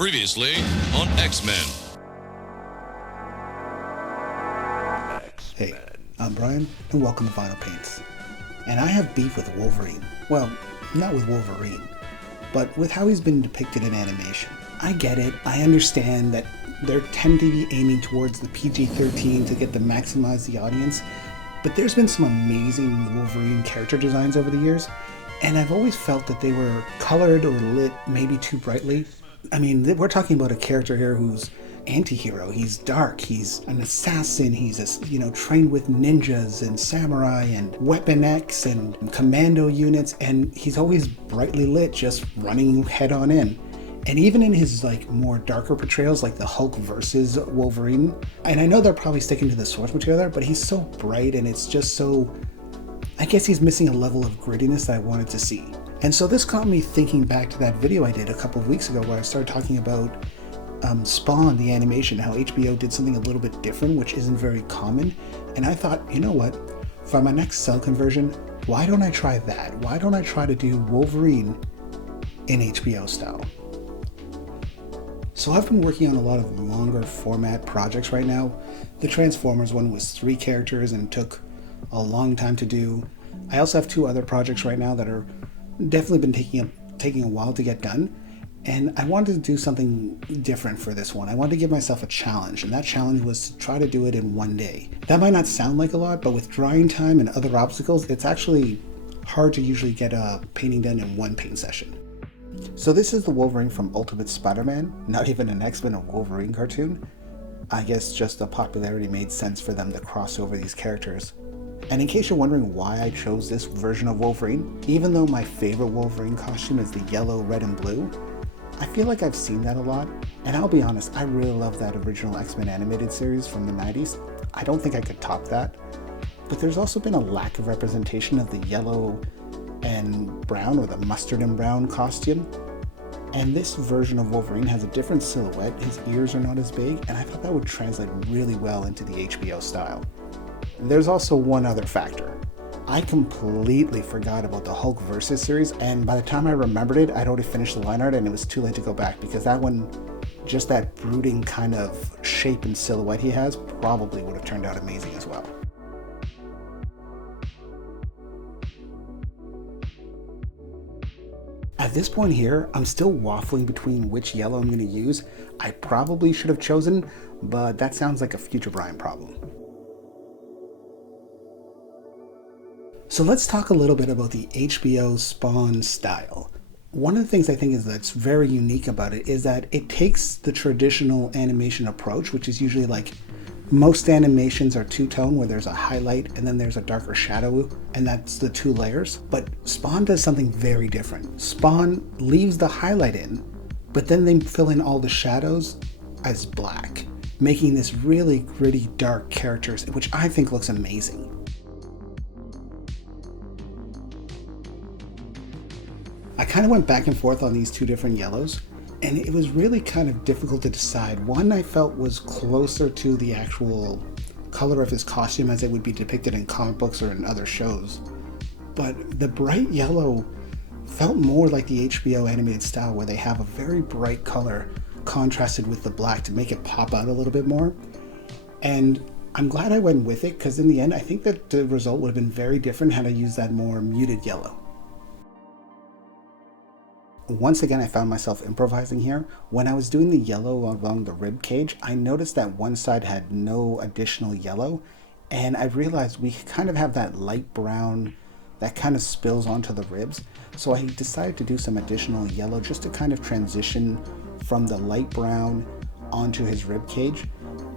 Previously on X-Men. Hey, I'm Brian, and welcome to Vinyl Paints. And I have beef with Wolverine. Well, not with Wolverine, but with how he's been depicted in animation. I get it, I understand that they tend to be aiming towards the PG-13 to get to maximize the audience, but there's been some amazing Wolverine character designs over the years, and I've always felt that they were colored or lit maybe too brightly. I mean, we're talking about a character here who's anti-hero. He's dark, he's an assassin, he's trained with ninjas and samurai and Weapon X and commando units, and he's always brightly lit, just running head on in. And even in his more darker portrayals, like the Hulk versus Wolverine, and I know they're probably sticking to the source material there, but he's so bright and it's just so, I guess he's missing a level of grittiness that I wanted to see. And so this got me thinking back to that video I did a couple of weeks ago where I started talking about Spawn, the animation, how HBO did something a little bit different, which isn't very common. And I thought, you know what, for my next CEL conversion, why don't I try that? Why don't I try to do Wolverine in HBO style? So I've been working on a lot of longer format projects right now. The Transformers one was 3 characters and took a long time to do. I also have 2 other projects right now that are definitely been taking a while to get done. And I wanted to do something different for this one. I wanted to give myself a challenge, and that challenge was to try to do it in one day. That might not sound like a lot, but with drying time and other obstacles, it's actually hard to usually get a painting done in one paint session. So this is the Wolverine from Ultimate Spider-Man, not even an X-Men or Wolverine cartoon. I guess just the popularity made sense for them to cross over these characters. And in case you're wondering why I chose this version of Wolverine, even though my favorite Wolverine costume is the yellow, red, and blue, I feel like I've seen that a lot, and I'll be honest, I really love that original X-Men animated series from the 90s. I don't think I could top that, but there's also been a lack of representation of the yellow and brown, or the mustard and brown costume. And this version of Wolverine has a different silhouette, his ears are not as big, and I thought that would translate really well into the HBO style. There's also one other factor. I completely forgot about the Hulk versus series, and by the time I remembered it, I'd already finished the line art and it was too late to go back, because that one, just that brooding kind of shape and silhouette he has, probably would have turned out amazing as well. At this point here, I'm still waffling between which yellow I'm going to use. I probably should have chosen, but that sounds like a future Brian problem. So let's talk a little bit about the HBO Spawn style. One of the things I think that's very unique about it is that it takes the traditional animation approach, which is usually like most animations are two-tone where there's a highlight and then there's a darker shadow, and that's the 2 layers. But Spawn does something very different. Spawn leaves the highlight in, but then they fill in all the shadows as black, making this really gritty, dark character, which I think looks amazing. I kind of went back and forth on these 2 different yellows, and it was really kind of difficult to decide. One I felt was closer to the actual color of his costume as it would be depicted in comic books or in other shows. But the bright yellow felt more like the HBO animated style, where they have a very bright color contrasted with the black to make it pop out a little bit more. And I'm glad I went with it, because in the end I think that the result would have been very different had I used that more muted yellow. Once again, I found myself improvising here. When I was doing the yellow along the rib cage, I noticed that one side had no additional yellow, and I realized we kind of have that light brown that kind of spills onto the ribs. So I decided to do some additional yellow just to kind of transition from the light brown onto his rib cage.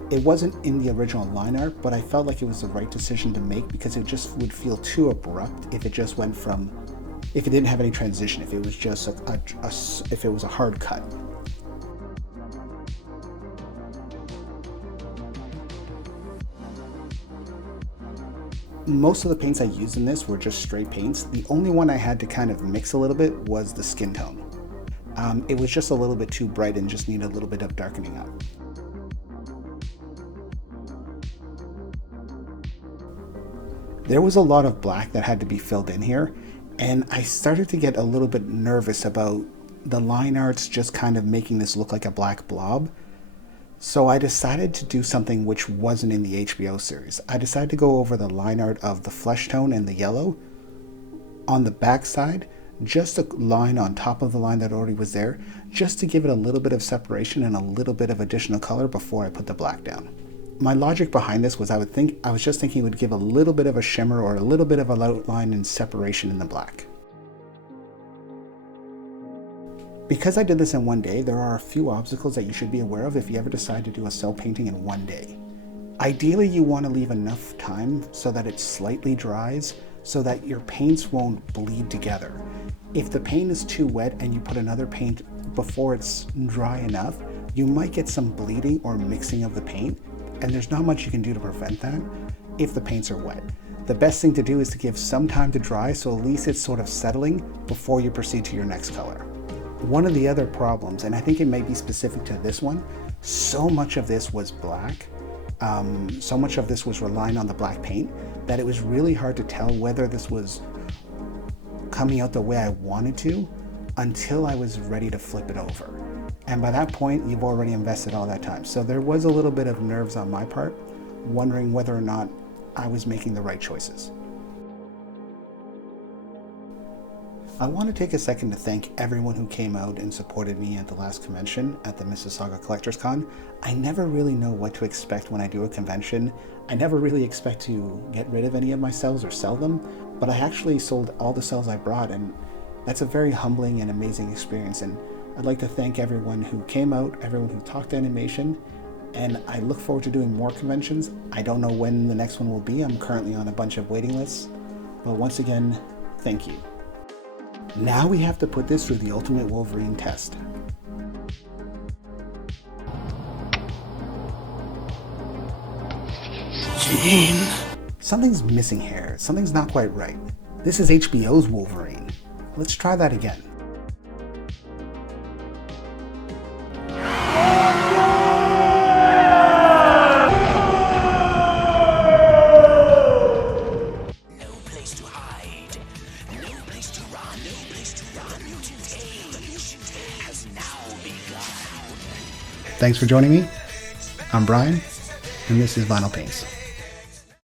It wasn't in the original line art, but I felt like it was the right decision to make, because it just would feel too abrupt if it just went from, if it didn't have any transition, if it was just if it was a hard cut. Most of the paints I used in this were just straight paints. The only one I had to kind of mix a little bit was the skin tone. It was just a little bit too bright and just needed a little bit of darkening up. There was a lot of black that had to be filled in here, and I started to get a little bit nervous about the line art's just kind of making this look like a black blob. So I decided to do something which wasn't in the HBO series. I decided to go over the line art of the flesh tone and the yellow on the back side, just a line on top of the line that already was there, just to give it a little bit of separation and a little bit of additional color before I put the black down. My logic behind this was I was just thinking it would give a little bit of a shimmer or a little bit of a outline and separation in the black. Because I did this in one day, there are a few obstacles that you should be aware of if you ever decide to do a cell painting in one day. Ideally, you want to leave enough time so that it slightly dries, so that your paints won't bleed together. If the paint is too wet and you put another paint before it's dry enough, you might get some bleeding or mixing of the paint, and there's not much you can do to prevent that if the paints are wet. The best thing to do is to give some time to dry, so at least it's sort of settling before you proceed to your next color. One of the other problems, and I think it may be specific to this one, so much of this was black, so much of this was relying on the black paint, that it was really hard to tell whether this was coming out the way I wanted to until I was ready to flip it over. And by that point, you've already invested all that time. So there was a little bit of nerves on my part, wondering whether or not I was making the right choices. I want to take a second to thank everyone who came out and supported me at the last convention at the Mississauga Collectors Con. I never really know what to expect when I do a convention. I never really expect to get rid of any of my cells or sell them, but I actually sold all the cells I brought, and that's a very humbling and amazing experience. And I'd like to thank everyone who came out, everyone who talked animation, and I look forward to doing more conventions. I don't know when the next one will be. I'm currently on a bunch of waiting lists, but once again, thank you. Now we have to put this through the ultimate Wolverine test. Gene. Something's missing here. Something's not quite right. This is HBO's Wolverine. Let's try that again. Thanks for joining me. I'm Brian, and this is Vinyl Paints.